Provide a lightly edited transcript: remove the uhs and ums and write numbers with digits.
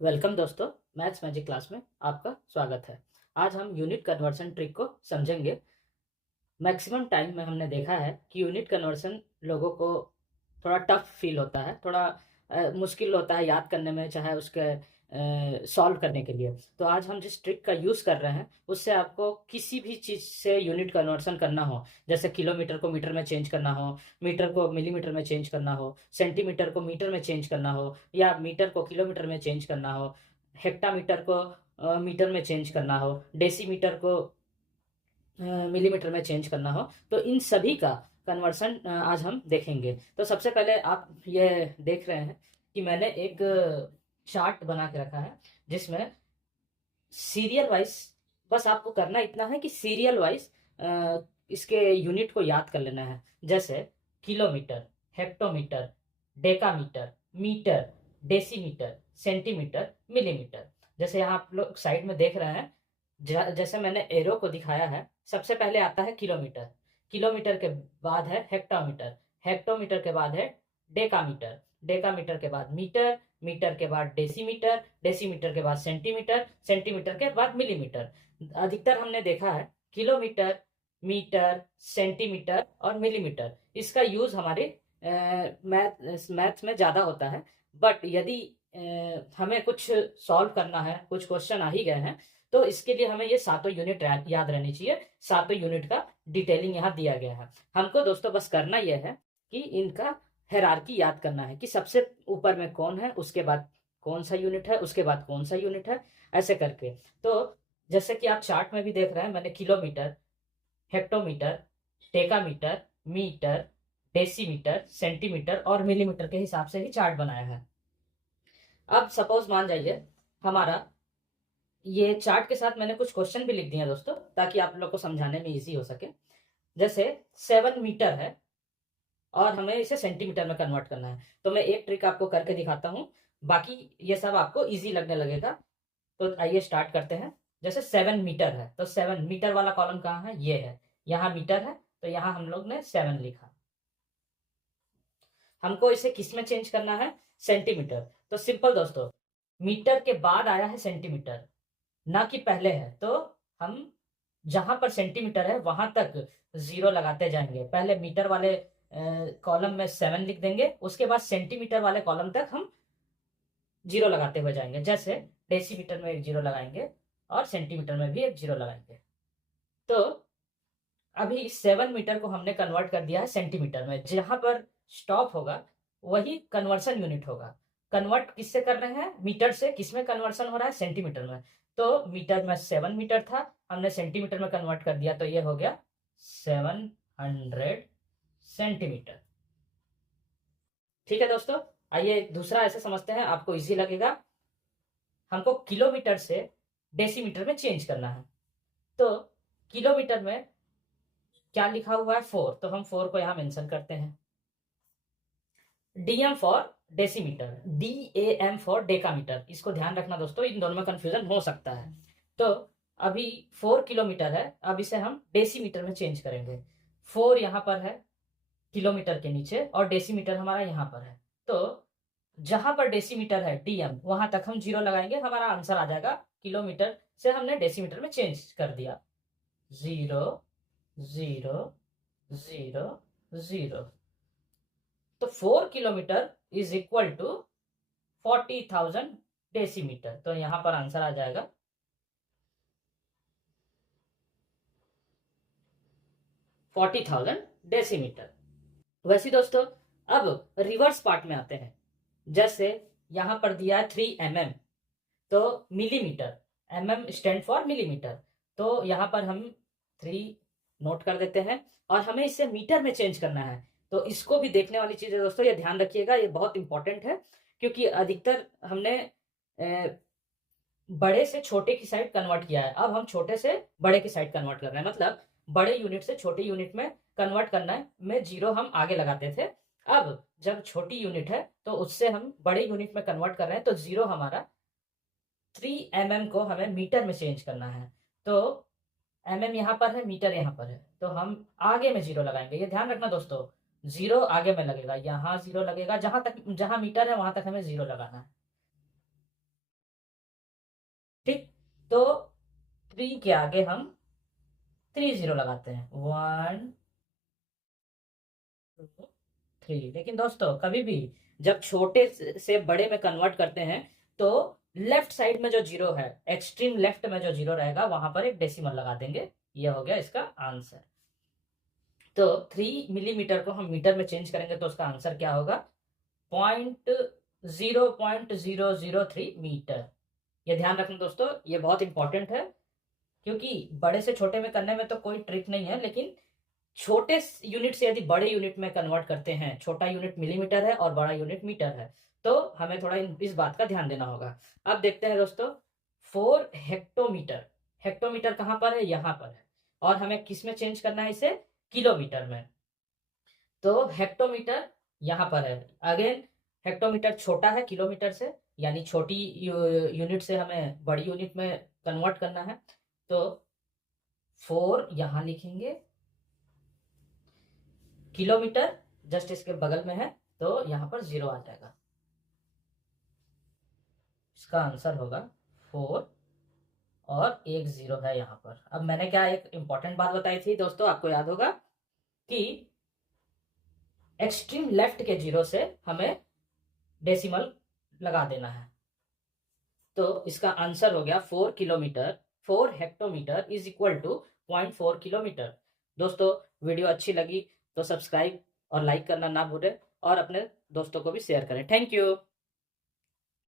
Welcome दोस्तों। Maths magic class में आपका स्वागत है। आज हम यूनिट कन्वर्सन ट्रिक को समझेंगे। मैक्सिमम टाइम में हमने देखा है कि यूनिट कन्वर्सन लोगों को थोड़ा टफ फील होता है, थोड़ा मुश्किल होता है याद करने में, चाहे उसके सॉल्व करने के लिए। तो आज हम जिस ट्रिक का यूज़ कर रहे हैं उससे आपको किसी भी चीज़ से यूनिट कन्वर्सन करना हो, जैसे किलोमीटर को मीटर में चेंज करना हो, मीटर को मिलीमीटर में चेंज करना हो, सेंटीमीटर को मीटर में चेंज करना हो, या मीटर को किलोमीटर में चेंज करना हो, हेक्टामीटर को मीटर में चेंज करना हो, डेसीमीटर को मिलीमीटर में चेंज करना हो, तो इन सभी का कन्वर्सन आज हम देखेंगे। तो सबसे पहले आप ये देख रहे हैं कि मैंने एक चार्ट बना के रखा है जिसमें सीरियल वाइज, बस आपको करना इतना है कि सीरियल वाइज इसके यूनिट को याद कर लेना है। जैसे kilometre, hectometre, decametre, metre, decimetre, centimetre, millimetre. जैसे यहाँ आप लोग साइड में देख रहे हैं, जैसे मैंने एरो को दिखाया है, सबसे पहले आता है किलोमीटर, किलोमीटर के बाद है हेक्टोमीटर, हेक्टोमीटर के बाद है डेकामीटर, डेकामीटर के बाद मीटर, मीटर के बाद डेसीमीटर, डेसीमीटर के बाद सेंटीमीटर, सेंटीमीटर के बाद मिलीमीटर। अधिकतर हमने देखा है किलोमीटर, मीटर, सेंटीमीटर और मिलीमीटर, इसका यूज हमारे मैथ्स में ज्यादा होता है। बट यदि हमें कुछ सॉल्व करना है, कुछ क्वेश्चन आ ही गए हैं, तो इसके लिए हमें ये सातों यूनिट याद रहनी चाहिए। सातों यूनिट का डिटेलिंग यहाँ दिया गया है। हमको दोस्तों बस करना यह है कि इनका हायरार्की याद करना है कि सबसे ऊपर में कौन है, उसके बाद कौन सा यूनिट है, उसके बाद कौन सा यूनिट है, ऐसे करके। तो जैसे कि आप चार्ट में भी देख रहे हैं, मैंने kilometre, hectometre, decametre, metre, decimetre, centimetre और मिलीमीटर के हिसाब से ही चार्ट बनाया है। अब सपोज मान जाइए हमारा ये चार्ट के साथ मैंने कुछ क्वेश्चन भी लिख दिए हैं दोस्तों, ताकि आप लोग को समझाने में इजी हो सके। जैसे 7 मीटर है और हमें इसे सेंटीमीटर में कन्वर्ट करना है, तो मैं एक ट्रिक आपको करके दिखाता हूँ, बाकी ये सब आपको इजी लगने लगेगा। तो आइए स्टार्ट करते हैं। जैसे 7 मीटर है, तो 7 मीटर वाला कॉलम कहाँ है, ये है। यहाँ मीटर है, तो यहाँ हम लोग ने 7 लिखा। हमको इसे किस में चेंज करना है, सेंटीमीटर। तो सिंपल दोस्तों, मीटर के बाद आया है सेंटीमीटर, ना कि पहले है। तो हम जहां पर सेंटीमीटर है वहां तक जीरो लगाते जाएंगे। पहले मीटर वाले कॉलम में 7 लिख देंगे, उसके बाद सेंटीमीटर वाले कॉलम तक हम जीरो लगाते हुए जाएंगे। जैसे डेसीमीटर में एक जीरो लगाएंगे और सेंटीमीटर में भी एक जीरो लगाएंगे। तो अभी इस 7 मीटर को हमने कन्वर्ट कर दिया है सेंटीमीटर में। जहां पर स्टॉप होगा वही कन्वर्सन यूनिट होगा। कन्वर्ट किससे कर रहे हैं, मीटर से। किसमें कन्वर्सन हो रहा है, सेंटीमीटर में। तो मीटर में 7 मीटर था, हमने सेंटीमीटर में कन्वर्ट कर दिया, तो ये हो गया 700 सेंटीमीटर। ठीक है दोस्तों, आइए दूसरा ऐसे समझते हैं, आपको इजी लगेगा। हमको किलोमीटर से डेसीमीटर में चेंज करना है। तो किलोमीटर में क्या लिखा हुआ है, 4, तो हम 4 को यहां मेंशन करते हैं। DM for decimetre, DAM for decametre. इसको ध्यान रखना दोस्तों, इन दोनों में कंफ्यूजन हो सकता है। तो अभी 4 किलोमीटर है, अब इसे हम डेसीमीटर में चेंज करेंगे। 4 यहाँ पर है किलोमीटर के नीचे, और डेसीमीटर हमारा यहाँ पर है। तो जहां पर डेसीमीटर है DM, वहां तक हम जीरो लगाएंगे, हमारा आंसर आ जाएगा। किलोमीटर से हमने डेसीमीटर में चेंज कर दिया। 0 0 0 0। तो 4 kilometre is equal to 40,000 decimetre. तो यहां पर आंसर आ जाएगा 40,000 डेसीमीटर। वैसे दोस्तों, अब रिवर्स पार्ट में आते हैं। जैसे यहां पर दिया है 3 mm, तो मिलीमीटर, स्टैंड फॉर मिलीमीटर, तो यहां पर हम 3 नोट कर देते हैं, और हमें इसे मीटर में चेंज करना है। तो इसको भी देखने वाली चीज है दोस्तों, ये ध्यान रखिएगा, ये बहुत इंपॉर्टेंट है। क्योंकि अधिकतर हमने बड़े से छोटे की साइड कन्वर्ट किया है, अब हम छोटे से बड़े की साइड कन्वर्ट कर रहे हैं। मतलब बड़े यूनिट से छोटे यूनिट में कन्वर्ट करना है, में जीरो हम आगे लगाते थे। अब जब छोटी यूनिट है तो उससे हम बड़े यूनिट में कन्वर्ट कर रहे हैं, तो जीरो हमारा 3 mm को हमें मीटर में चेंज करना है। तो यहाँ पर है, मीटर यहाँ पर है, तो हम आगे में जीरो लगाएंगे। ये ध्यान रखना दोस्तों, जीरो आगे में लगेगा, यहाँ जीरो लगेगा, जहां मीटर है वहां तक हमें जीरो लगाना है। तो 3 के आगे हम 3 0 लगाते हैं, 1 2 3। लेकिन दोस्तों कभी भी जब छोटे से बड़े में कन्वर्ट करते हैं तो लेफ्ट साइड में जो जीरो है, एक्सट्रीम लेफ्ट में जो जीरो रहेगा वहां पर एक डेसिमल लगा देंगे। ये हो गया इसका आंसर। तो 3 मिलीमीटर को हम मीटर में चेंज करेंगे तो उसका आंसर क्या होगा, 0.003 मीटर। ये ध्यान रखना दोस्तों, ये बहुत इंपॉर्टेंट है, क्योंकि बड़े से छोटे में करने में तो कोई ट्रिक नहीं है, लेकिन छोटे यूनिट से यदि बड़े यूनिट में कन्वर्ट करते हैं, छोटा यूनिट मिलीमीटर है और बड़ा यूनिट मीटर है, तो हमें थोड़ा इस बात का ध्यान देना होगा। अब देखते हैं दोस्तों, 4 हेक्टोमीटर। हेक्टोमीटर कहां पर है, यहां पर है, और हमें किस में चेंज करना है इसे, किलोमीटर में। तो हेक्टोमीटर यहां पर है। अगेन हेक्टोमीटर छोटा है किलोमीटर से, यानी छोटी यूनिट से हमें बड़ी यूनिट में कन्वर्ट करना है। तो 4 यहां लिखेंगे, किलोमीटर जस्ट इसके बगल में है, तो यहां पर 0 आ जाएगा। इसका आंसर होगा 4 और एक 0 है यहाँ पर। अब मैंने क्या एक इंपॉर्टेंट बात बताई थी दोस्तों, आपको याद होगा कि एक्सट्रीम लेफ्ट के 0 से हमें डेसिमल लगा देना है। तो इसका आंसर हो गया 4 kilometre. 4 hectometre is equal to 0.4 kilometre. दोस्तों वीडियो अच्छी लगी तो सब्सक्राइब और लाइक करना ना भूलें, और अपने दोस्तों को भी शेयर करें। Thank you.